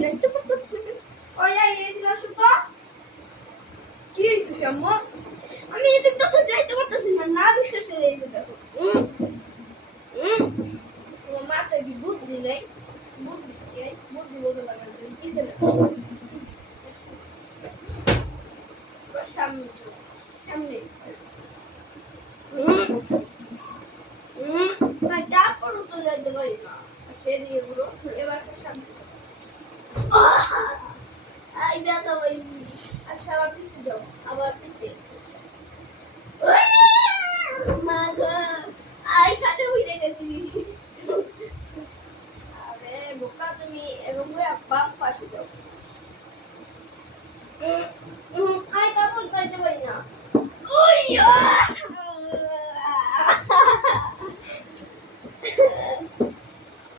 যাইতে পারতেছি না। ওই এইদিকে আসো তো। কি হয়েছে শ্যাম্য? আমি এদিক তো যাইতে পারতেছি না, না বিশ্বাস হয়ে এই যে দেখো। তোমার মাথায় কি বুদ্ধি নেই? বুদ্ধি বোঝা লাগে না, পিছনে সামনে চলো, সামনে ভাই যা করো তো যাইতে পারি না। আচ্ছা এদিকে ঘুরো, এবার সামনে আই ব্যথা ভাই। আচ্ছা আবার পিছিয়ে যাও, আবার পিছিয়ে মা গো, আই কাটে উঠে গেছি। আরে বোকা তুমি এরকম করে বাম পাশে যাও। আই তারপর যাইতে পারি না। ওই